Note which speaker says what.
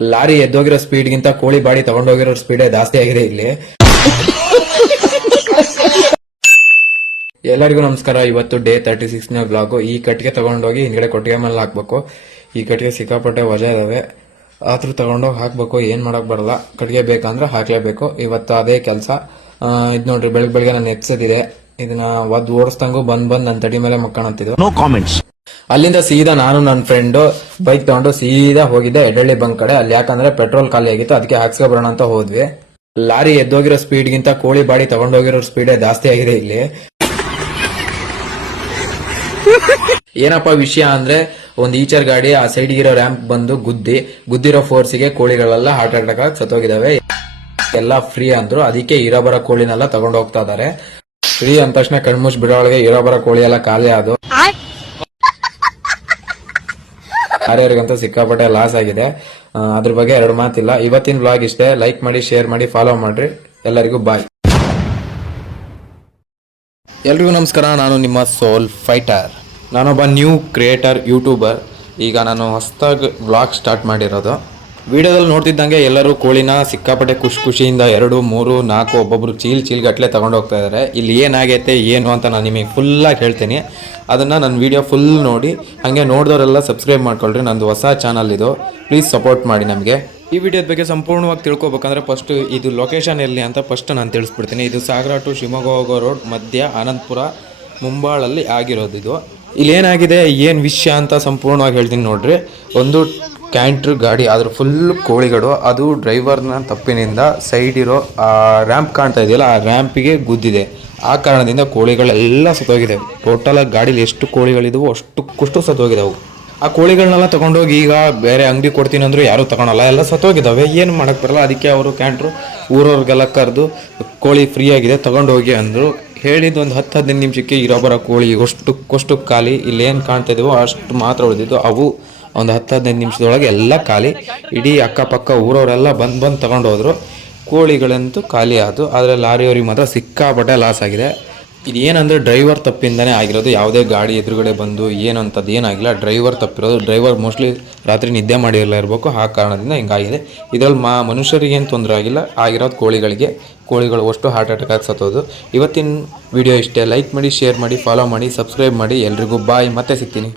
Speaker 1: Lorry ಎದ್ದೋಗಿರೋ ಸ್ಪೀಡ್ಗಿಂತ ಕೋಳಿ body ತಗೊಂಡೋಗಿರೋ ಸ್ಪೀಡೇ ಜಾಸ್ತಿ ಆಗಿದೆ ಇಲ್ಲಿ. ಎಲ್ಲರಿಗೂ ನಮಸ್ಕಾರ. ಇವತ್ತು ಡೇ ತರ್ಟಿ ಸಿಕ್ಸ್ನ ಬ್ಲಾಗು ಈ ಕಟ್ಟಿಗೆ ತಗೊಂಡೋಗಿ ಹಿಂದ್ಗಡೆ ಕೊಟ್ಟಿಗೆ ಮೇಲೆ ಹಾಕ್ಬೇಕು. ಈ ಕಟ್ಟಿಗೆ ಸಿಕ್ಕಾಪಟ್ಟೆ ವಜಾ ಇದಾವೆ. ಆದ್ರೂ ತಗೊಂಡೋಗಿ ಹಾಕ್ಬೇಕು. ಏನ್ ಮಾಡಕ್ ಬರಲ್ಲ. ಕಟ್ಟಿಗೆ ಬೇಕಂದ್ರೆ ಹಾಕ್ಲೇಬೇಕು. ಇವತ್ತು ಅದೇ ಕೆಲಸ. ಇದ್ ನೋಡ್ರಿ ಬೆಳಗ್ಗೆ ಬೆಳಗ್ಗೆ ನಾನು ಎತ್ಸದಿದೆ ಇದನ್ನ ಒದ್ ಓಡಿಸ್ದಂಗು ಬಂದ್ ಬಂದ್ ನನ್ನ ತಡಿ ಮೇಲೆ ಮಕ್ಕಳಂತಿದ್ರು.
Speaker 2: No comments.
Speaker 1: ಅಲ್ಲಿಂದ ಸೀದಾ ನಾನು ನನ್ನ ಫ್ರೆಂಡ್ ಬೈಕ್ ತಗೊಂಡು ಸೀದಾ ಹೋಗಿದ್ದೆ ಎಡಳ್ಳಿ ಬಂಕ್ ಕಡೆ. ಅಲ್ಲಿ ಯಾಕಂದ್ರೆ ಪೆಟ್ರೋಲ್ ಖಾಲಿ ಆಗಿತ್ತು, ಅದಕ್ಕೆ ಹಾಕ್ಸ್ಕೊ ಬರೋಣ ಅಂತ ಹೋದ್ವಿ. ಲಾರಿ ಎದ್ದೋಗಿರೋ ಸ್ಪೀಡ್ಗಿಂತ ಕೋಳಿ ಬಾಡಿ ತಗೊಂಡೋಗಿರೋ ಸ್ಪೀಡೇ ಜಾಸ್ತಿ ಆಗಿದೆ ಇಲ್ಲಿ. ಏನಪ್ಪ ವಿಷಯ ಅಂದ್ರೆ, ಒಂದು ಈಚರ್ ಗಾಡಿ ಆ ಸೈಡ್ ಇರೋ ರ್ಯಾಂಪ್ ಬಂದು ಗುದ್ದಿ, ಗುದ್ದಿರೋ ಫೋರ್ಸಿಗೆ ಕೋಳಿಗಳೆಲ್ಲ ಹಾರ್ಟ್ ಅಟ್ಯಾಕ್ ಆಗಿ ಸತ್ತೋಗಿದಾವೆ ಎಲ್ಲ ಫ್ರೀ ಅಂದ್ರು. ಅದಕ್ಕೆ ಇರೋಬರ ಕೋಳಿನೆಲ್ಲ ತಗೊಂಡು ಹೋಗ್ತಾ ಇದಾರೆ ಫ್ರೀ ಅಂದ ತಕ್ಷಣ ಕಣ್ಮುಚ್ ಬಿಡೋಳಗೆ ಇರೋಬರ ಕೋಳಿ ಎಲ್ಲ ಖಾಲಿ ಆದವು. ಯಾರ್ಯಾರಿಗಂತೂ ಸಿಕ್ಕಾಪಟ್ಟೆ ಲಾಸ್ ಆಗಿದೆ. ಅದ್ರ ಬಗ್ಗೆ ಎರಡು ಮಾತಿಲ್ಲ. ಇವತ್ತಿನ ಬ್ಲಾಗ್ ಇಷ್ಟೇ. ಲೈಕ್ ಮಾಡಿ ಶೇರ್ ಮಾಡಿ ಫಾಲೋ ಮಾಡ್ರಿ. ಎಲ್ಲರಿಗೂ ಬಾಯ್ ಎಲ್ರಿಗೂ ನಮಸ್ಕಾರ. ನಾನು ನಿಮ್ಮ ಸೋಲ್ ಫೈಟರ್ ನಾನೊಬ್ಬ ನ್ಯೂ ಕ್ರಿಯೇಟರ್ ಯೂಟ್ಯೂಬರ್ ಈಗ ನಾನು ಹೊಸದಾಗಿ ವ್ಲಾಗ್ ಸ್ಟಾರ್ಟ್ ಮಾಡಿರೋದು. ವಿಡಿಯೋದಲ್ಲಿ ನೋಡ್ತಿದ್ದಂಗೆ ಎಲ್ಲರೂ ಕೋಳಿನ ಸಿಕ್ಕಾಪಟ್ಟೆ ಖುಷಿ ಖುಷಿಯಿಂದ ಎರಡು, ಮೂರು, ನಾಲ್ಕು, ಒಬ್ಬೊಬ್ರು ಚೀಲ್ ಚೀಲ್ ಗಟ್ಟಲೆ ತಗೊಂಡು ಹೋಗ್ತಾ ಇದ್ದಾರೆ ಇಲ್ಲಿ ಏನಾಗೈತೆ, ಏನು ಅಂತ ನಾನು ನಿಮಗೆ ಫುಲ್ಲಾಗಿ ಹೇಳ್ತೀನಿ. ಅದನ್ನು ನನ್ನ ವಿಡಿಯೋ ಫುಲ್ ನೋಡಿ, ಹಾಗೆ ನೋಡಿದವರೆಲ್ಲ ಸಬ್ಸ್ಕ್ರೈಬ್ ಮಾಡ್ಕೊಳ್ರಿ. ನಂದು ಹೊಸ ಚಾನಲ್ ಇದು. ಪ್ಲೀಸ್ ಸಪೋರ್ಟ್ ಮಾಡಿ ನಮಗೆ. ಈ ವಿಡಿಯೋದ ಬಗ್ಗೆ ಸಂಪೂರ್ಣವಾಗಿ ತಿಳ್ಕೊಬೇಕಂದ್ರೆ ಫಸ್ಟ್ ಇದು ಲೊಕೇಶನ್ ಎಲ್ಲಿ ಅಂತ ಫಸ್ಟ್ ನಾನು ತಿಳಿಸ್ಬಿಡ್ತೀನಿ. ಇದು ಸಾಗರ ಟು ಶಿವಮೊಗ್ಗ ರೋಡ್ ಮಧ್ಯ ಆನಂದಪುರ ಮುಂಬಾಳಲ್ಲಿ ಆಗಿರೋದು ಇದು. ಇಲ್ಲೇನಾಗಿದೆ, ಏನು ವಿಷಯ ಅಂತ ಸಂಪೂರ್ಣವಾಗಿ ಹೇಳ್ತೀನಿ ನೋಡ್ರಿ. ಒಂದು ಕ್ಯಾಂಟ್ರ್ ಗಾಡಿ ಅದ್ರ ಫುಲ್ ಕೋಳಿಗಳು. ಅದು ಡ್ರೈವರ್ನ ತಪ್ಪಿನಿಂದ ಸೈಡ್ ಇರೋ ಆ ರ್ಯಾಂಪ್ ಕಾಣ್ತಾ ಇದೆಯಲ್ಲ, ಆ ರ್ಯಾಂಪಿಗೆ ಗುದ್ದಿದೆ. ಆ ಕಾರಣದಿಂದ ಕೋಳಿಗಳೆಲ್ಲ ಸತ್ತೋಗಿದೆ. ಟೋಟಲ್ ಗಾಡಿಲಿ ಎಷ್ಟು ಕೋಳಿಗಳಿದವು ಅಷ್ಟು ಕುಷ್ಟು ಸತ್ತೋಗಿದಾವು. ಆ ಕೋಳಿಗಳನ್ನೆಲ್ಲ ತಗೊಂಡೋಗಿ ಈಗ ಬೇರೆ ಅಂಗಡಿ ಕೊಡ್ತೀನಿ ಅಂದ್ರು ಯಾರು ತಗೊಳಲ್ಲ. ಎಲ್ಲ ಸತ್ತೋಗಿದಾವೆ. ಏನು ಮಾಡಕ್ ಬರಲ್ಲ. ಅದಕ್ಕೆ ಅವರು ಕ್ಯಾಂಟ್ರು ಊರವ್ರಿಗೆಲ್ಲ ಕರೆದು ಕೋಳಿ ಫ್ರೀ ಆಗಿದೆ, ತಗೊಂಡೋಗಿ ಅಂದ್ರು. ಹೇಳಿದ ಒಂದು ಹತ್ತು ಹದಿನೈದು ನಿಮಿಷಕ್ಕೆ ಇರೋ ಬರೋ ಕೋಳಿ, ಅಷ್ಟು ಖಾಲಿ. ಇಲ್ಲಿ ಏನು ಕಾಣ್ತಾ ಇದೀವೋ ಅಷ್ಟು ಮಾತ್ರ ಉಳಿದಿದ್ದು. ಅವು ಒಂದು ಹತ್ತು ಹದಿನೈದು ನಿಮಿಷದೊಳಗೆ ಎಲ್ಲ ಖಾಲಿ. ಇಡೀ ಅಕ್ಕಪಕ್ಕ ಊರವರೆಲ್ಲ ಬಂದು ಬಂದು ತಗೊಂಡು ಹೋದ್ರು ಕೋಳಿಗಳಂತೂ ಖಾಲಿ ಆದವು ಆದರೆ ಲಾರಿಯವ್ರಿಗೆ ಮಾತ್ರ ಸಿಕ್ಕಾಪಟ್ಟೆ ಲಾಸ್ ಆಗಿದೆ. ಇದು ಏನಂದ್ರೆ ಡ್ರೈವರ್ ತಪ್ಪಿಂದನೇ ಆಗಿರೋದು. ಯಾವುದೇ ಗಾಡಿ ಎದುರುಗಡೆ ಬಂದು ಏನಂತದ್ದು ಏನಾಗಿಲ್ಲ. ಡ್ರೈವರ್ ತಪ್ಪಿರೋದು. ಡ್ರೈವರ್ ಮೋಸ್ಟ್ಲಿ ರಾತ್ರಿ ನಿದ್ದೆ ಮಾಡಿರಲ್ಲ ಇರಬೇಕು. ಆ ಕಾರಣದಿಂದ ಹಿಂಗಾಗಿದೆ. ಇದರಲ್ಲಿ ಮಾ ಮನುಷ್ಯರಿಗೇನು ತೊಂದರೆ ಆಗಿಲ್ಲ. ಆಗಿರೋದು ಕೋಳಿಗಳಿಗೆ. ಕೋಳಿಗಳು ಅಷ್ಟು ಹಾರ್ಟ್ ಅಟ್ಯಾಕ್ ಆಗಿ ಸತ್ತೋದು. ಇವತ್ತಿನ ವಿಡಿಯೋ ಇಷ್ಟೇ. ಲೈಕ್ ಮಾಡಿ ಶೇರ್ ಮಾಡಿ ಫಾಲೋ ಮಾಡಿ ಸಬ್ಸ್ಕ್ರೈಬ್ ಮಾಡಿ. ಎಲ್ರಿಗೂ ಬಾಯ್ ಮತ್ತೆ ಸಿಗ್ತೀನಿ.